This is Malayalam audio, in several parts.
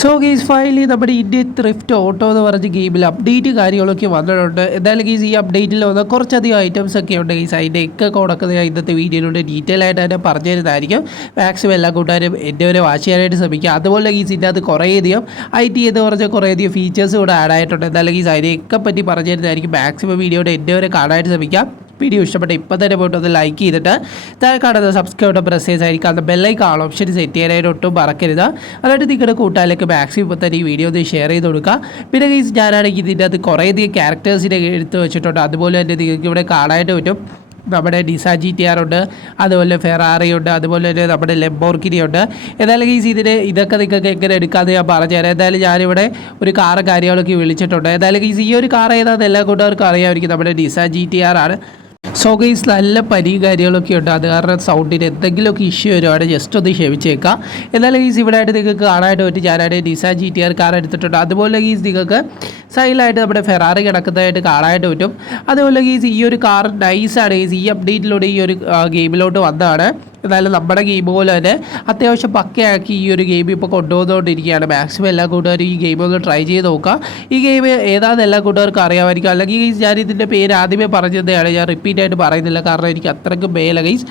സോ ഗെയ്സ് ഫൈനലി നമ്മുടെ ഇന്ത്യൻ ത്രിഫ്റ്റ് ഓട്ടോ എന്ന് പറഞ്ഞ ഗെയിമിൽ അപ്ഡേറ്റ് കാര്യങ്ങളൊക്കെ വന്നിട്ടുണ്ട്. എന്തായാലും ഗെയ്സ് ഈ അപ്ഡേറ്റിൽ വന്ന കുറച്ചധികം ഐറ്റംസ് ഒക്കെ ഉണ്ട് ഗെയ്സ്. അതിൻ്റെ ഒക്കെ കൊടുക്കുന്നത് ഞാൻ ഇന്നത്തെ വീഡിയോയിലൂടെ ഡീറ്റെയിൽ ആയിട്ട് തന്നെ പറഞ്ഞു തരുന്നതായിരിക്കും. മാക്സിമം എല്ലാ കൂട്ടുകാരും എൻ്റെ വരെ വാച്ച് ചെയ്യാനായിട്ട് ശ്രമിക്കുക. അതുപോലെ ഗെയ്സ് ഇതിൻ്റെ അകത്ത് കുറേയധികം IT എന്ന് പറഞ്ഞ കുറേയധികം ഫീച്ചേഴ്സ് ഇവിടെ ആഡ് ആയിട്ടുണ്ട്. എന്തായാലും ഗെയ്സ് അതിനെയൊക്കെ പറ്റി പറഞ്ഞു തരുന്നതായിരിക്കും. മാക്സിമം വീഡിയോയുടെ എൻ്റെ വരെ കാണാനായിട്ട് ശ്രമിക്കാം. വീഡിയോ ഇഷ്ടപ്പെട്ട ഇപ്പം തന്നെ പോയിട്ട് ഒന്ന് ലൈക്ക് ചെയ്തിട്ട് താഴെ കാണുന്ന സബ്സ്ക്രൈബ് പ്രസ് ആയിരിക്കും. അന്ന് ബെല്ലൈക്കൺ ഓപ്ഷൻ സെറ്റ് ചെയ്യാനായിട്ട് ഒട്ടും മറക്കരുത്. അതായത് നിങ്ങളുടെ കൂട്ടുകാരിലേക്ക് മാക്സിമം ഇപ്പോൾ തന്നെ ഈ വീഡിയോ ഒന്ന് ഷെയർ ചെയ്ത് കൊടുക്കുക. പിന്നെ ഗൈസ് ഞാനാണെങ്കിൽ ഇതിൻ്റെ അകത്ത് കുറേയധികം ക്യാരക്ടേഴ്സിനെ എടുത്ത് വെച്ചിട്ടുണ്ട്. അതുപോലെ തന്നെ നിങ്ങൾക്ക് ഇവിടെ കാണാനായിട്ട് പറ്റും. നമ്മുടെ നിസാൻ GTR ഉണ്ട്, അതുപോലെ ഫെറാറി ഉണ്ട്, അതുപോലെ തന്നെ നമ്മുടെ ലംബോർഗിനി ഉണ്ട്. എന്തായാലും ഗൈസ് ഇതൊക്കെ നിങ്ങൾക്ക് എങ്ങനെ എടുക്കാമെന്ന് ഞാൻ പറഞ്ഞുതരാം. എന്തായാലും ഞാനിവിടെ ഒരു കാറ് കാര്യങ്ങളൊക്കെ വിളിച്ചിട്ടുണ്ട്. എന്തായാലും ഗൈസ് ഈ ഒരു കാർ ഏതാണെന്ന് എല്ലാ കൂട്ടുകാർക്കും അറിയാമായിരിക്കും. നമ്മുടെ നിസാൻ GTR ആണ്. സോ ഗൈസ് നല്ല പനിയും കാര്യങ്ങളൊക്കെ ഉണ്ട്. അത് കാരണം സൗണ്ടിന് എന്തെങ്കിലുമൊക്കെ ഇഷ്യൂ വരുവാണ്, ജസ്റ്റ് ഒന്ന് ക്ഷമിച്ചേക്കാം. എന്നാലും ഗൈസ് ഇവിടെ ആയിട്ട് നിങ്ങൾക്ക് കാണാനായിട്ട് പറ്റും. ഞാനായിട്ട് നിസാൻ GTR കാർ എടുത്തിട്ടുണ്ട്. അതുപോലെ ഗൈസ് നിങ്ങൾക്ക് സൈഡിലായിട്ട് നമ്മുടെ ഫെറാറി കിടക്കുന്നതായിട്ട് കാണാനായിട്ട് പറ്റും. അതുപോലെ ഗൈസ് ഈ ഒരു കാർ നൈസാണ് ഗൈസ്. ഈ അപ്ഡേറ്റിലൂടെ ഈ ഒരു ഗെയിമിലോട്ട് വന്നതാണ്. എന്നാലും നമ്മുടെ ഗെയിം പോലെ തന്നെ അത്യാവശ്യം പക്കയാക്കി ഈ ഒരു ഗെയിം ഇപ്പോൾ കൊണ്ടുപോകുന്നതുകൊണ്ടിരിക്കുകയാണ്. മാക്സിമം എല്ലാ കൂട്ടുകാരും ഈ ഗെയിം ഒന്ന് ട്രൈ ചെയ്ത് നോക്കുക. ഈ ഗെയിം ഏതാണെന്ന് എല്ലാ കൂട്ടുകാർക്കും അറിയാമായിരിക്കും. അല്ലെങ്കിൽ ഞാൻ ഇതിൻ്റെ പേര് ആദ്യമേ പറഞ്ഞതാണ്, ഞാൻ റിപ്പീറ്റ് ആയിട്ട് പറയുന്നില്ല, കാരണം എനിക്ക് അത്രയ്ക്കും മേല ഗൈസ്.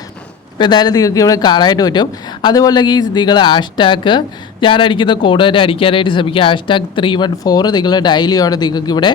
എന്തായാലും നിങ്ങൾക്ക് ഇവിടെ കാണാനായിട്ട് പറ്റും. അതുപോലെ ഗൈസ് നിങ്ങൾ ഹാഷ്ടാഗ് ഞാൻ അടിക്കുന്ന കോഡ് തന്നെ അടിക്കാനായിട്ട് ശ്രമിക്കുക. #314 നിങ്ങൾ ഡയലി ആണ് നിങ്ങൾക്ക് ഇവിടെ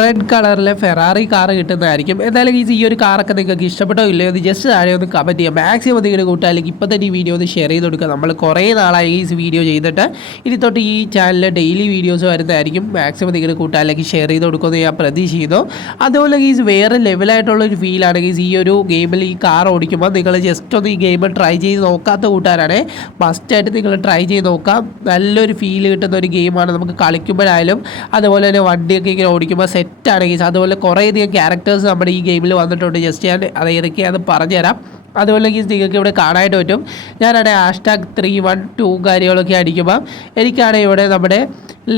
റെഡ് കളറിലെ ഫെറാറി കാർ കിട്ടുന്നതായിരിക്കും. എന്തായാലും ഈ ഒരു കാറൊക്കെ നിങ്ങൾക്ക് ഇഷ്ടപ്പെട്ടോ ഇല്ലയോ എന്ന് ജസ്റ്റ് താഴെ ഒന്ന് കമൻറ്റ് ചെയ്യാം. മാക്സിമം നിങ്ങളുടെ കൂട്ടുകാരിലേക്ക് ഇപ്പോൾ തന്നെ ഈ വീഡിയോ ഒന്ന് ഷെയർ ചെയ്ത് കൊടുക്കുക. നമ്മൾ കുറേ നാളായി ഈ വീഡിയോ ചെയ്തിട്ട്. ഇനി തൊട്ട് ഈ ചാനലിൽ ഡെയിലി വീഡിയോസ് വരുന്നതായിരിക്കും. മാക്സിമം നിങ്ങളുടെ കൂട്ടുകാരിലേക്ക് ഷെയർ ചെയ്ത് കൊടുക്കുമെന്ന് ഞാൻ പ്രതീക്ഷിക്കുന്നു. അതുപോലെ ഗീസ് വേറെ ലെവലായിട്ടുള്ളൊരു ഫീലാണ് ഗീസ് ഈ ഒരു ഗെയിമിൽ ഈ കാർ ഓടിക്കുമ്പോൾ. നിങ്ങൾ ജസ്റ്റ് ഒന്ന് ഈ ഗെയിം ട്രൈ ചെയ്ത് നോക്കാത്ത കൂട്ടുകാരാണ്, മസ്റ്റായിട്ട് നിങ്ങൾ ട്രൈ ചെയ്ത് നോക്കാം. നല്ലൊരു ഫീൽ കിട്ടുന്ന ഒരു ഗെയിമാണ്. നമുക്ക് കളിക്കുമ്പോഴായാലും അതുപോലെ തന്നെ വണ്ടിയൊക്കെ ഇങ്ങനെ ഓടിക്കുമ്പോൾ സെറ്റാണ് ഗെയ്സ്. അതുപോലെ കുറേയധികം ക്യാരക്ടേഴ്സ് നമ്മുടെ ഈ ഗെയിമിൽ വന്നിട്ടുണ്ട്. ജസ്റ്റ് ഞാൻ അത് ഏതൊക്കെയാണെന്ന് പറഞ്ഞുതരാം. അതുപോലെ ഗെയ്സ് നിങ്ങൾക്ക് ഇവിടെ കാണാനായിട്ട് പറ്റും. ഞാനാണ് #312 കാര്യങ്ങളൊക്കെ അടിക്കുമ്പോൾ എനിക്കാണെങ്കിൽ ഇവിടെ നമ്മുടെ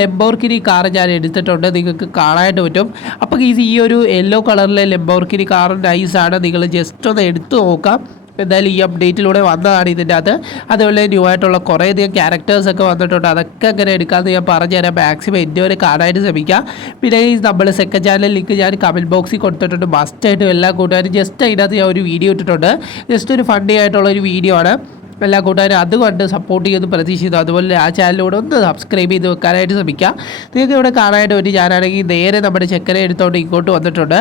ലംബോർഗിനി കാർ ഞാൻ എടുത്തിട്ടുണ്ട്. നിങ്ങൾക്ക് കാണാനായിട്ട് പറ്റും. അപ്പോൾ ഗെയ്സ് ഈ ഒരു യെല്ലോ കളറിലെ ലംബോർഗിനി കാർ നൈസാണ്. നിങ്ങൾ ജസ്റ്റ് ഒന്ന് എടുത്തു നോക്കാം. എന്തായാലും ഈ അപ്ഡേറ്റിലൂടെ വന്നതാണ് ഇതിൻ്റെ അകത്ത്. അതുപോലെ ന്യൂ ആയിട്ടുള്ള കുറേയധികം ക്യാരക്ടേഴ്സൊക്കെ വന്നിട്ടുണ്ട്. അതൊക്കെ അങ്ങനെ എടുക്കാമെന്ന് ഞാൻ പറഞ്ഞുതരാം. മാക്സിമം എൻ്റെ വരെ കാണാനായിട്ട് ശ്രമിക്കാം. പിന്നെ ഈ നമ്മൾ സെക്കൻഡ് ചാനൽ ലിങ്ക് ഞാൻ കമൻറ്റ് ബോക്സിൽ കൊടുത്തിട്ടുണ്ട്. മസ്റ്റായിട്ടും എല്ലാ കൂട്ടുകാരും ജസ്റ്റ് അതിനകത്ത് ഞാൻ ഒരു വീഡിയോ ഇട്ടിട്ടുണ്ട്. ജസ്റ്റ് ഒരു ഫണ്ണി ആയിട്ടുള്ളൊരു വീഡിയോ ആണ്. എല്ലാ കൂട്ടുകാരും അതുകൊണ്ട് സപ്പോർട്ട് ചെയ്യുമെന്ന് പ്രതീക്ഷിക്കുന്നു. അതുപോലെ ആ ചാനലിലൂടെ ഒന്ന് സബ്സ്ക്രൈബ് ചെയ്ത് വെക്കാനായിട്ട് ശ്രമിക്കാം. നിങ്ങൾക്ക് ഇവിടെ കാണാനായിട്ട് പറ്റി. ഞാനാണെങ്കിൽ നേരെ നമ്മുടെ ചെക്കനെ എടുത്തോണ്ട് ഇങ്ങോട്ട് വന്നിട്ടുണ്ട്.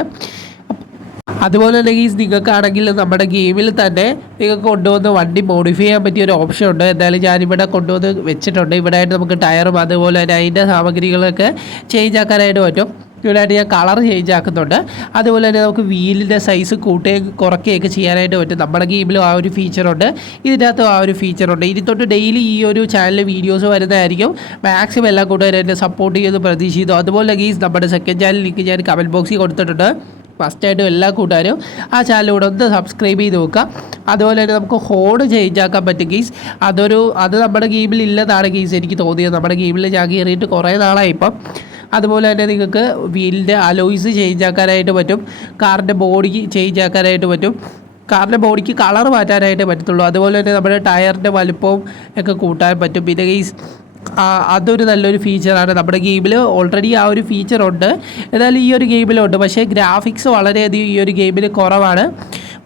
അതുപോലെ തന്നെ ഗീസ് നിങ്ങൾക്കാണെങ്കിൽ നമ്മുടെ ഗെയിമിൽ തന്നെ നിങ്ങൾക്ക് കൊണ്ടുവന്ന് വണ്ടി മോഡിഫൈ ചെയ്യാൻ പറ്റിയ ഒരു ഓപ്ഷൻ ഉണ്ട്. എന്തായാലും ഞാനിവിടെ കൊണ്ടുവന്ന് വെച്ചിട്ടുണ്ട്. ഇവിടെ ആയിട്ട് നമുക്ക് ടയറും അതുപോലെ തന്നെ അതിൻ്റെ സാമഗ്രികളൊക്കെ ചേഞ്ച് ആക്കാനായിട്ട് പറ്റും. ഇവിടെ ആയിട്ട് ഞാൻ കളർ ചേഞ്ച് ആക്കുന്നുണ്ട്. അതുപോലെ തന്നെ നമുക്ക് വീലിൻ്റെ സൈസ് കൂട്ടുകയും കുറയ്ക്കുകയൊക്കെ ചെയ്യാനായിട്ട് പറ്റും. നമ്മുടെ ഗെയിമിലും ആ ഒരു ഫീച്ചറുണ്ട്, ഇതിൻ്റെ അകത്തും ആ ഒരു ഫീച്ചറുണ്ട്. ഇനി തൊട്ട് ഡെയിലി ഈ ഒരു ചാനലിൽ വീഡിയോസ് വരുന്നതായിരിക്കും. മാക്സിമം എല്ലാ കൂട്ടുകാരും എന്നെ സപ്പോർട്ട് ചെയ്യുമെന്ന് പ്രതീക്ഷിക്കുന്നു. അതുപോലെ ഗീസ് നമ്മുടെ സെക്കൻഡ് ചാനൽ ലിങ്ക് ഞാൻ കമൻറ്റ് ബോക്സിൽ കൊടുത്തിട്ടുണ്ട്. ഫസ്റ്റായിട്ടും എല്ലാ കൂട്ടുകാരും ആ ചാനലിലൂടെ ഒന്ന് സബ്സ്ക്രൈബ് ചെയ്ത് നോക്കുക. അതുപോലെ തന്നെ നമുക്ക് ഹോൺ ചേഞ്ച് ആക്കാൻ പറ്റും ഗീസ്. അത് നമ്മുടെ ഗെയിമിൽ ഇല്ലെന്നാണ് ഗീസ് എനിക്ക് തോന്നിയത്. നമ്മുടെ ഗെയിമിൽ ഞാൻ കയറിയിട്ട് കുറേ നാളായി ഇപ്പം. അതുപോലെ തന്നെ നിങ്ങൾക്ക് വീലിൻ്റെ അലോയ്സ് ചേഞ്ച് ആക്കാനായിട്ട് പറ്റും. കാറിൻ്റെ ബോഡി ചേഞ്ച് ആക്കാനായിട്ട് പറ്റും. കാറിൻ്റെ ബോഡിക്ക് കളർ മാറ്റാനായിട്ട് പറ്റത്തുള്ളൂ. അതുപോലെ തന്നെ നമ്മുടെ ടയറിൻ്റെ വലുപ്പവും ഒക്കെ കൂട്ടാൻ പറ്റും. പിന്നെ ഗീസ് അതൊരു നല്ലൊരു ഫീച്ചറാണ്. നമ്മുടെ ഗെയിമിൽ ഓൾറെഡി ആ ഒരു ഫീച്ചറുണ്ട്. എന്നാലും ഈ ഒരു ഗെയിമിലുണ്ട്. പക്ഷേ ഗ്രാഫിക്സ് വളരെയധികം ഈ ഒരു ഗെയിമിൽ കുറവാണ്.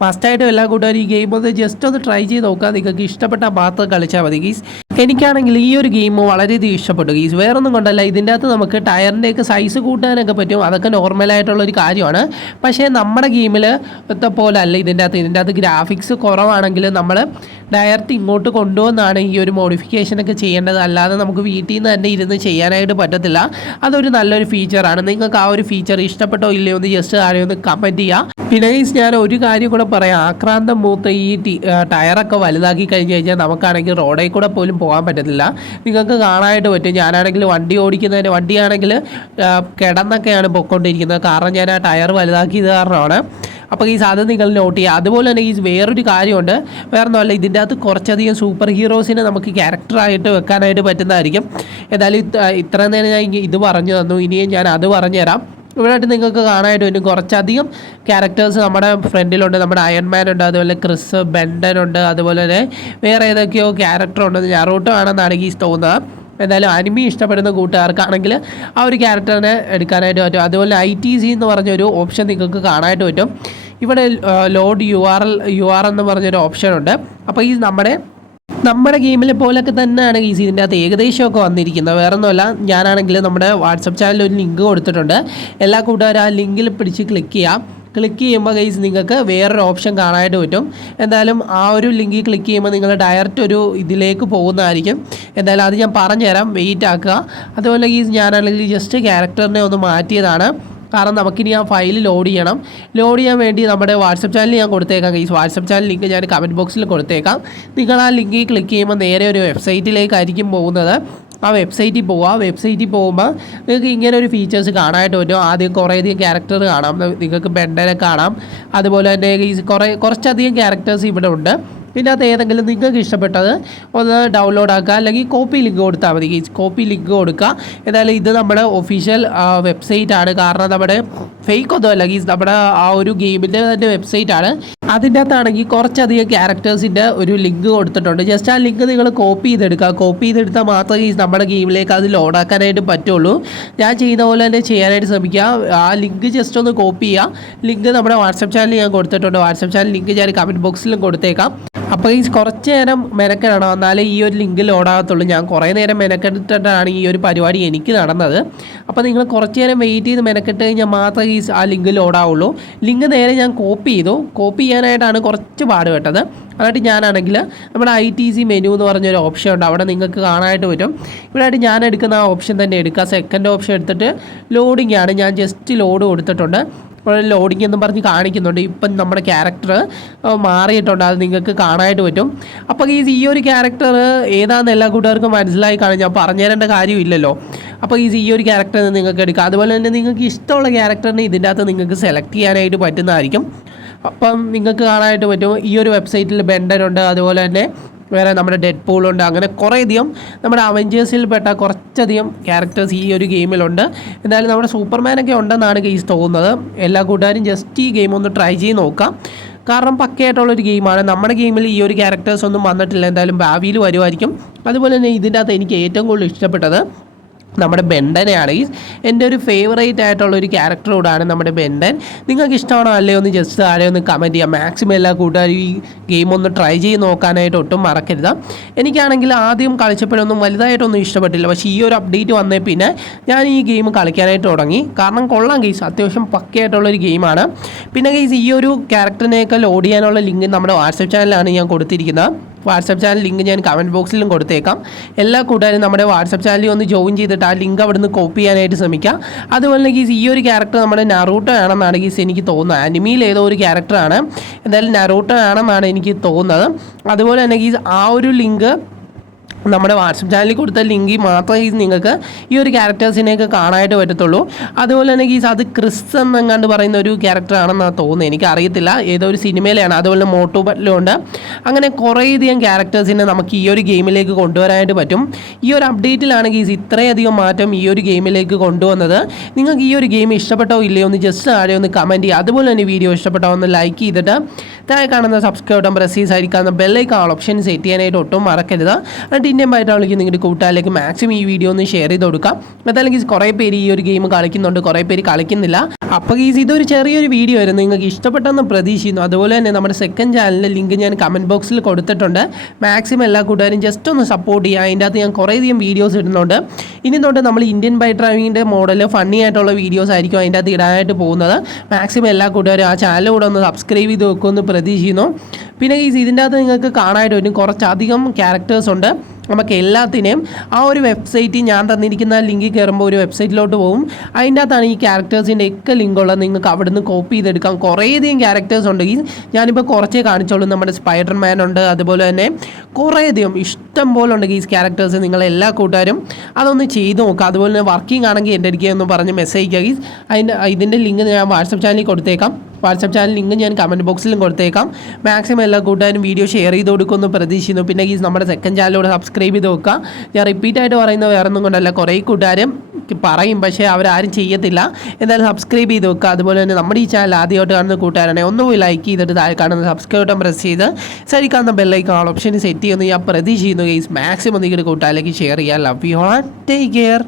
മസ്റ്റായിട്ടും എല്ലാ കൂട്ടുകാരും ഈ ഗെയിം ഒന്ന് ജസ്റ്റ് ഒന്ന് ട്രൈ ചെയ്ത് നോക്കാം. നിങ്ങൾക്ക് ഇഷ്ടപ്പെട്ടാൽ മാത്രം കളിച്ചാൽ മതി ഗീസ്. എനിക്കാണെങ്കിൽ ഈ ഒരു ഗെയിം വളരെയധികം ഇഷ്ടപ്പെട്ടു ഗീസ്. വേറൊന്നും കൊണ്ടല്ല, ഇതിൻ്റെ അകത്ത് നമുക്ക് ടയറിൻ്റെയൊക്കെ സൈസ് കൂട്ടാനൊക്കെ പറ്റും. അതൊക്കെ നോർമലായിട്ടുള്ളൊരു കാര്യമാണ്. പക്ഷേ നമ്മുടെ ഗെയിമിൽ പോലെ അല്ല ഇതിൻ്റെ അകത്ത് ഗ്രാഫിക്സ് കുറവാണെങ്കിൽ നമ്മൾ ഡയറക്റ്റ് ഇങ്ങോട്ട് കൊണ്ടുവന്നാണ് ഈ ഒരു മോഡിഫിക്കേഷനൊക്കെ ചെയ്യേണ്ടത്. അല്ലാതെ നമുക്ക് വീട്ടിൽ നിന്ന് തന്നെ ഇരുന്ന് ചെയ്യാനായിട്ട് പറ്റത്തില്ല. അതൊരു നല്ലൊരു ഫീച്ചറാണ്. നിങ്ങൾക്ക് ആ ഒരു ഫീച്ചർ ഇഷ്ടപ്പെട്ടോ ഇല്ലയോ എന്ന് ജസ്റ്റ് ആരെയും ഒന്ന് കമൻറ്റ് ചെയ്യുക. പിന്നെ ഞാൻ ഒരു കാര്യം കൂടെ പറയാം. ആക്രാന്തം മൂത്ത് ഈ ടയറൊക്കെ വലുതാക്കി കഴിഞ്ഞ് കഴിഞ്ഞാൽ നമുക്കാണെങ്കിൽ റോഡിൽ കൂടെ പോലും പോകാൻ പറ്റത്തില്ല. നിങ്ങൾക്ക് കാണാനായിട്ട് പറ്റും. ഞാനാണെങ്കിൽ വണ്ടിയാണെങ്കിൽ കിടന്നൊക്കെയാണ് പൊയ്ക്കൊണ്ടിരിക്കുന്നത്. കാരണം ഞാൻ ആ ടയർ വലുതാക്കിയത് കാരണമാണ്. അപ്പോൾ ഈ സാധനം നിങ്ങൾ നോട്ട് ചെയ്യുക. അതുപോലെ തന്നെ ഈ വേറൊരു കാര്യമുണ്ട്. വേറൊന്നുമല്ല, ഇതിൻ്റെ അകത്ത് കുറച്ചധികം സൂപ്പർ ഹീറോസിനെ നമുക്ക് ക്യാരക്ടറായിട്ട് വെക്കാനായിട്ട് പറ്റുന്നതായിരിക്കും. ഏതായാലും ഇത്ര നേരം ഞാൻ ഇത് പറഞ്ഞു തന്നു. ഇനിയും ഞാൻ അത് പറഞ്ഞുതരാം. ഇവിടെ ആയിട്ട് നിങ്ങൾക്ക് കാണാനായിട്ട് വരും കുറച്ചധികം ക്യാരക്ടേഴ്സ് നമ്മുടെ ഫ്രണ്ടിലുണ്ട്. നമ്മുടെ അയൺമാൻ ഉണ്ട്, അതുപോലെ ക്രിസ് ബെൻഡൻ ഉണ്ട്, അതുപോലെ തന്നെ വേറെ ഏതൊക്കെയോ ക്യാരക്ടർ ഉണ്ടെന്ന് നറൂട്ടോ ആണെന്നാണ് എനിക്ക് തോന്നുന്നത്. എന്തായാലും അനിമി ഇഷ്ടപ്പെടുന്ന കൂട്ടുകാർക്കാണെങ്കിൽ ആ ഒരു ക്യാരക്ടറിനെ എടുക്കാനായിട്ട് പറ്റും. അതുപോലെ ITC എന്ന് പറഞ്ഞൊരു ഓപ്ഷൻ നിങ്ങൾക്ക് കാണാനായിട്ട് പറ്റും. ഇവിടെ ലോഡ് UR എന്ന് പറഞ്ഞൊരു ഓപ്ഷൻ ഉണ്ട്. അപ്പോൾ ഈ നമ്മുടെ ഗെയിമിലെ പോലൊക്കെ തന്നെയാണ് ഈസി ഇതിൻ്റെ അകത്ത് ഏകദേശമൊക്കെ വന്നിരിക്കുന്നത്. വേറെ ഒന്നുമല്ല, ഞാനാണെങ്കിൽ നമ്മുടെ വാട്സപ്പ് ചാനലിൽ ഒരു ലിങ്ക് കൊടുത്തിട്ടുണ്ട്. എല്ലാ കൂട്ടുകാരും ആ ലിങ്കിൽ പിടിച്ച് ക്ലിക്ക് ചെയ്യുമ്പോൾ ഗൈസ് നിങ്ങൾക്ക് വേറൊരു ഓപ്ഷൻ കാണാനായിട്ട് പറ്റും. എന്തായാലും ആ ഒരു ലിങ്കിൽ ക്ലിക്ക് ചെയ്യുമ്പോൾ നിങ്ങൾ ഡയറക്റ്റ് ഒരു ഇതിലേക്ക് പോകുന്നതായിരിക്കും. എന്തായാലും അത് ഞാൻ പറഞ്ഞുതരാം, വെയിറ്റ് ആക്കുക. അതുപോലെ ഗൈസ് ഞാനാണെങ്കിൽ ജസ്റ്റ് ക്യാരക്ടറിനെ ഒന്ന് മാറ്റിയതാണ്. കാരണം നമുക്കിനി ആ ഫയൽ ലോഡ് ചെയ്യാൻ വേണ്ടി നമ്മുടെ വാട്സപ്പ് ചാനൽ ഞാൻ കൊടുത്തേക്കാം. ഈ വാട്സപ്പ് ചാനൽ ലിങ്ക് ഞാൻ കമൻറ്റ് ബോക്സിൽ കൊടുത്തേക്കാം. നിങ്ങൾ ആ ലിങ്കിൽ ക്ലിക്ക് ചെയ്യുമ്പോൾ നേരെ ഒരു വെബ്സൈറ്റിലേക്കായിരിക്കും പോകുന്നത്. ആ വെബ്സൈറ്റിൽ പോകുമ്പോൾ നിങ്ങൾക്ക് ഇങ്ങനെ ഒരു ഫീച്ചേഴ്സ് കാണാനായിട്ട് പറ്റും. ആദ്യം കുറേയധികം ക്യാരക്ടർ കാണാം, നിങ്ങൾക്ക് ബെൻഡനെ കാണാം. അതുപോലെ തന്നെ കുറച്ചധികം ക്യാരക്ടേഴ്സ് ഇവിടെ ഉണ്ട്. ഇതിനകത്ത് ഏതെങ്കിലും നിങ്ങൾക്ക് ഇഷ്ടപ്പെട്ടത് ഒന്ന് ഡൗൺലോഡ് ആക്കുക, അല്ലെങ്കിൽ കോപ്പി ലിങ്ക് കൊടുത്താൽ മതി. കോപ്പി ലിങ്ക് കൊടുക്കുക. എന്തായാലും ഇത് നമ്മുടെ ഒഫീഷ്യൽ വെബ്സൈറ്റ് ആണ്. കാരണം നമ്മുടെ ഫേക്ക് ഒന്നും അല്ല, നമ്മുടെ ആ ഒരു ഗെയിമിൻ്റെ തന്നെ വെബ്സൈറ്റ് ആണ്. അതിൻ്റെ അകത്താണെങ്കിൽ കുറച്ചധികം ക്യാരക്ടേഴ്സിൻ്റെ ഒരു ലിങ്ക് കൊടുത്തിട്ടുണ്ട്. ജസ്റ്റ് ആ ലിങ്ക് നിങ്ങൾ കോപ്പി ചെയ്തെടുത്താൽ മാത്രമേ നമ്മുടെ ഗെയിമിലേക്ക് അത് ലോഡാക്കാനായിട്ട് പറ്റുള്ളൂ. ഞാൻ ചെയ്യുന്ന പോലെ തന്നെ ചെയ്യാനായിട്ട് ശ്രമിക്കുക. ആ ലിങ്ക് ജസ്റ്റ് ഒന്ന് കോപ്പി ചെയ്യുക. ലിങ്ക് നമ്മുടെ വാട്സപ്പ് ചാനലിൽ ഞാൻ കൊടുത്തിട്ടുണ്ട്. വാട്സപ്പ് ചാനൽ ലിങ്ക് ഞാൻ കമൻറ്റ് ബോക്സിലും കൊടുത്തേക്കാം. അപ്പോൾ കുറച്ച് നേരം മെനക്കെടണം, എന്നാലേ ഈ ഒരു ലിങ്ക് ലോഡാകത്തുള്ളൂ. ഞാൻ കുറേ നേരം മെനക്കെട്ടിട്ടാണ് ഈ ഒരു പരിപാടി എനിക്ക് നടന്നത്. അപ്പോൾ നിങ്ങൾ കുറച്ച് നേരം വെയിറ്റ് ചെയ്ത് മെനക്കെട്ട് കഴിഞ്ഞാൽ മാത്രമേ ആ ലിങ്ക് ലോഡാവുള്ളൂ. ലിങ്ക് നേരെ ഞാൻ കോപ്പി ചെയ്യാനായിട്ടാണ് കുറച്ച് പാടുപെട്ടത്. അതായിട്ട് ഞാനാണെങ്കിൽ നമ്മുടെ ITC മെനു എന്ന് പറഞ്ഞൊരു ഓപ്ഷൻ ഉണ്ട്, അവിടെ നിങ്ങൾക്ക് കാണാനായിട്ട് പറ്റും. ഇവിടെ ഞാൻ എടുക്കുന്ന ആ ഓപ്ഷൻ തന്നെ എടുക്കുക. സെക്കൻഡ് ഓപ്ഷൻ എടുത്തിട്ട് ലോഡിംഗ് ആണ്. ഞാൻ ജസ്റ്റ് ലോഡ് കൊടുത്തിട്ടുണ്ട്. ലോഡിംഗ് എന്ന് പറഞ്ഞ് കാണിക്കുന്നുണ്ട്. ഇപ്പം നമ്മുടെ ക്യാരക്ടർ മാറിയിട്ടുണ്ട്, അത് നിങ്ങൾക്ക് കാണാനായിട്ട് പറ്റും. അപ്പോൾ ഈ ഒരു ക്യാരക്ടർ ഏതാണെന്ന് എല്ലാ കൂട്ടുകാർക്കും മനസ്സിലായി കാണും, ഞാൻ പറഞ്ഞു തരേണ്ട കാര്യമില്ലല്ലോ. അപ്പോൾ ഈ ഒരു ക്യാരക്ടർ നിങ്ങൾക്ക് എടുക്കാം. അതുപോലെ തന്നെ നിങ്ങൾക്ക് ഇഷ്ടമുള്ള ക്യാരക്ടറിനെ ഇതിൻ്റെ അകത്ത് നിങ്ങൾക്ക് സെലക്ട് ചെയ്യാനായിട്ട് പറ്റുന്നതായിരിക്കും. അപ്പം നിങ്ങൾക്ക് കാണാനായിട്ട് പറ്റും. ഈ ഒരു വെബ്സൈറ്റിൽ ബെൻഡനുണ്ട്, അതുപോലെ തന്നെ വേറെ നമ്മുടെ ഡെഡ് പൂളുണ്ട്. അങ്ങനെ കുറേയധികം നമ്മുടെ അവഞ്ചേഴ്സിൽപ്പെട്ട കുറച്ചധികം ക്യാരക്ടേഴ്സ് ഈ ഒരു ഗെയിമിലുണ്ട്. എന്തായാലും നമ്മുടെ സൂപ്പർമാനൊക്കെ ഉണ്ടെന്നാണ് ഗെയിംസ് തോന്നുന്നത്. എല്ലാ കൂട്ടുകാരും ജസ്റ്റ് ഈ ഗെയിം ഒന്ന് ട്രൈ ചെയ്ത് നോക്കാം. കാരണം പക്കയായിട്ടുള്ളൊരു ഗെയിമാണ്. നമ്മുടെ ഗെയിമിൽ ഈ ഒരു ക്യാരക്ടേഴ്സ് ഒന്നും വന്നിട്ടില്ല, എന്തായാലും ഭാവിയിൽ വരുമായിരിക്കും. അതുപോലെ തന്നെ ഇതിൻ്റെ അകത്ത് എനിക്ക് ഏറ്റവും കൂടുതൽ ഇഷ്ടപ്പെട്ടത് നമ്മുടെ ബെൻഡനെയാണ്. എൻ്റെ ഒരു ഫേവറേറ്റ് ആയിട്ടുള്ളൊരു ക്യാരക്ടർ കൂടാണ് നമ്മുടെ ബെൻഡൻ. നിങ്ങൾക്ക് ഇഷ്ടമാണോ അല്ലയോ ഒന്ന് ജസ്റ്റ് താഴെ ഒന്ന് കമൻറ്റ് ചെയ്യാം. മാക്സിമം എല്ലാ കൂട്ടുകാരും ഈ ഗെയിം ഒന്ന് ട്രൈ ചെയ്ത് നോക്കാനായിട്ട് ഒട്ടും മറക്കരുത്. എനിക്കാണെങ്കിൽ ആദ്യം കളിച്ചപ്പോഴൊന്നും വലുതായിട്ടൊന്നും ഇഷ്ടപ്പെട്ടില്ല, പക്ഷേ ഈ ഒരു അപ്ഡേറ്റ് വന്നേ പിന്നെ ഞാൻ ഈ ഗെയിം കളിക്കാനായിട്ട് തുടങ്ങി. കാരണം കൊള്ളാം ഗെയ്സ്, അത്യാവശ്യം പക്കയായിട്ടുള്ളൊരു ഗെയിമാണ്. പിന്നെ ഗെയ്സ് ഈ ഒരു ക്യാരക്ടറിനെയൊക്കെ ലോഡ് ചെയ്യാനുള്ള ലിങ്ക് നമ്മുടെ വാട്സപ്പ് ചാനലിലാണ് ഞാൻ കൊടുത്തിരിക്കുന്നത്. വാട്സപ്പ് ചാനൽ ലിങ്ക് ഞാൻ കമൻറ്റ് ബോക്സിലും കൊടുത്തേക്കാം. എല്ലാ കൂട്ടുകാരും നമ്മുടെ വാട്സപ്പ് ചാനലിൽ ഒന്ന് ജോയിൻ ചെയ്തിട്ട് ആ ലിങ്ക് അവിടെ നിന്ന് കോപ്പി ചെയ്യാനായിട്ട് ശ്രമിക്കുക. അതുപോലെ ഗീസ് ഈ ഒരു ക്യാരക്ടർ നമ്മുടെ നറൂട്ടോ ആണെന്നാണ് ഗീസ് എനിക്ക് തോന്നുന്നത്. അനിമിയിൽ ഏതോ ഒരു ക്യാരക്ടറാണ്, എന്തായാലും നറൂട്ടോ ആണെന്നാണ് എനിക്ക് തോന്നുന്നത്. അതുപോലെ തന്നെ ഗീസ് ആ ഒരു ലിങ്ക് നമ്മുടെ വാട്സപ്പ് ചാനലിൽ കൊടുത്ത ലിങ്കിൽ മാത്രമേ നിങ്ങൾക്ക് ഈ ഒരു ക്യാരക്ടേഴ്സിനെയൊക്കെ കാണാനായിട്ട് പറ്റത്തുള്ളൂ. അതുപോലെ തന്നെ അത് ക്രിസ് എന്നെങ്ങാണ്ട് പറയുന്ന ഒരു ക്യാരക്ടറാണെന്നാണ് തോന്നുന്നത്, എനിക്കറിയത്തില്ല, ഏതോ ഒരു സിനിമയിലാണ്. അതുപോലെ മോട്ടു പറ്റ്ലുണ്ട്. അങ്ങനെ കുറേയധികം ക്യാരക്ടേഴ്സിനെ നമുക്ക് ഈ ഒരു ഗെയിമിലേക്ക് കൊണ്ടുവരാനായിട്ട് പറ്റും. ഈ ഒരു അപ്ഡേറ്റിലാണ് ഇത്രയധികം മാറ്റം ഈ ഒരു ഗെയിമിലേക്ക് കൊണ്ടുവന്നത്. നിങ്ങൾക്ക് ഈ ഒരു ഗെയിം ഇഷ്ടപ്പെട്ടോ ഇല്ലയോ ഒന്ന് ജസ്റ്റ് ആരെ ഒന്ന് കമൻറ്റ് ചെയ്യുക. അതുപോലെ തന്നെ വീഡിയോ ഇഷ്ടപ്പെട്ടോ ഒന്ന് ലൈക്ക് ചെയ്തിട്ട് താഴെ കാണുന്ന സബ്സ്ക്രൈബ് ബട്ടൺ പ്രസ് ചെയ്ത് ആയിരിക്കാവുന്ന ബെല്ലൈക്കൺ ഓപ്ഷൻ സെറ്റ് ചെയ്യാനായിട്ട് ഒട്ടും മറക്കരുത്. ഇന്ത്യൻ ആയിട്ടാണെങ്കിൽ നിങ്ങളുടെ കൂട്ടുകാരിലേക്ക് മാക്സിമം ഈ വീഡിയോ ഒന്ന് ഷെയർ ചെയ്ത് കൊടുക്കാം. അതല്ലെങ്കിൽ കുറേ പേര് ഈ ഒരു ഗെയിം കളിക്കുന്നുണ്ട്, കുറേ പേര് കളിക്കുന്നില്ല. അപ്പോൾ ഇതൊരു ചെറിയൊരു വീഡിയോ ആയിരുന്നു, നിങ്ങൾക്ക് ഇഷ്ടപ്പെട്ടെന്ന് പ്രതീക്ഷിക്കുന്നു. അതുപോലെ തന്നെ നമ്മുടെ സെക്കൻഡ് ചാനലിൻ്റെ ലിങ്ക് ഞാൻ കമൻറ്റ് ബോക്സിൽ കൊടുത്തിട്ടുണ്ട്. മാക്സിമം എല്ലാ കൂട്ടുകാരും ജസ്റ്റ് ഒന്ന് സപ്പോർട്ട് ചെയ്യുക. അതിൻ്റെ അകത്ത് ഞാൻ കുറേയധികം വീഡിയോസ് ഇടുന്നുണ്ട്. ഇനി തൊട്ട് നമ്മൾ ഇന്ത്യൻ ബൈക്ക് ഡ്രൈവിങ്ങിൻ്റെ മോഡൽ ഫണ്ണി ആയിട്ടുള്ള വീഡിയോസ് ആയിരിക്കും അതിൻ്റെ അകത്ത് ഇടാനായിട്ട് പോകുന്നത്. മാക്സിമം എല്ലാ കൂട്ടുകാരും ആ ചാനൽ കൂടെ ഒന്ന് സബ്സ്ക്രൈബ് ചെയ്ത് വെക്കുമെന്ന് പ്രതീക്ഷിക്കുന്നു. പിന്നെ ഇതിൻ്റെ അകത്ത് നിങ്ങൾക്ക് കാണാനായിട്ട് വരും കുറച്ചധികം ക്യാരക്ടേഴ്സ് ഉണ്ട്. നമുക്ക് എല്ലാത്തിനെയും ആ ഒരു വെബ്സൈറ്റിൽ ഞാൻ തന്നിരിക്കുന്ന ലിങ്കിൽ കയറുമ്പോൾ ഒരു വെബ്സൈറ്റിലോട്ട് പോകും. അതിൻ്റെ അകത്താണ് ഈ ക്യാരക്ടേഴ്സിൻ്റെ ഒക്കെ ലിങ്കുള്ളത്. നിങ്ങൾക്ക് അവിടെ നിന്ന് കോപ്പി ചെയ്തെടുക്കാം. കുറേയധികം ക്യാരക്ടേഴ്സ് ഉണ്ട്. ഞാനിപ്പോൾ കുറച്ചേ കാണിച്ചോളൂ. നമ്മുടെ സ്പൈഡർമാൻ ഉണ്ട്, അതുപോലെ തന്നെ കുറേയധികം ഇഷ്ടം പോലെ ഉണ്ട് ഈ ക്യാരക്ടേഴ്സ്. നിങ്ങൾ എല്ലാ കൂട്ടുകാരും അതൊന്ന് ചെയ്ത് നോക്കുക. അതുപോലെ തന്നെ വർക്കിംഗ് ആണെങ്കിൽ എൻ്റെ അടുക്കൽ ഒന്ന് പറഞ്ഞ് മെസ്സേജ് അയക്കുക. ഇതിൻ്റെ ലിങ്ക് ഞാൻ വാട്സപ്പ് ചാനലിൽ കൊടുത്തേക്കാം. വാട്സപ്പ് ചാനൽ ലിങ്ക് ഞാൻ കമൻറ്റ് ബോക്സിലും കൊടുത്തേക്കാം. മാക്സിമം എല്ലാ കൂട്ടുകാരും വീഡിയോ ഷെയർ ചെയ്ത് കൊടുക്കുമെന്ന് പ്രതീക്ഷിക്കുന്നു. പിന്നെ നമ്മുടെ സെക്കൻഡ് ചാനലിലൂടെ സബ്സ്ക്രൈബ് ചെയ്ത് നോക്കുക. ഞാൻ റിപ്പീറ്റായിട്ട് പറയുന്നത് വേറെ ഒന്നും കൊണ്ടല്ല, കുറേ കൂട്ടുകാരും പറയും, പക്ഷേ അവരാരും ചെയ്യത്തില്ല. എന്തായാലും സബ്സ്ക്രൈബ് ചെയ്ത് വെക്കുക. അതുപോലെ തന്നെ നമ്മുടെ ഈ ചാനൽ ആദ്യമായിട്ട് കാണുന്ന കൂട്ടുകാരാണെങ്കിൽ ഒന്ന് പോയി ലൈക്ക് ചെയ്തിട്ട് താഴെ കാണുന്ന സബ്സ്ക്രൈബ് ബട്ടൺ പ്രസ് ചെയ്ത് സൈഡിൽ കാണുന്ന ബെല്ലൈക്കൺ ഓൾ ഓപ്ഷൻ സെറ്റ് ചെയ്യുന്നു. ഞാൻ പ്രതീക്ഷിക്കുന്നു ഗൈസ്. മാക്സിമം നിങ്ങളുടെ കൂട്ടുകാരിലേക്ക് ഷെയർ ചെയ്യാൻ. Love you all, take care.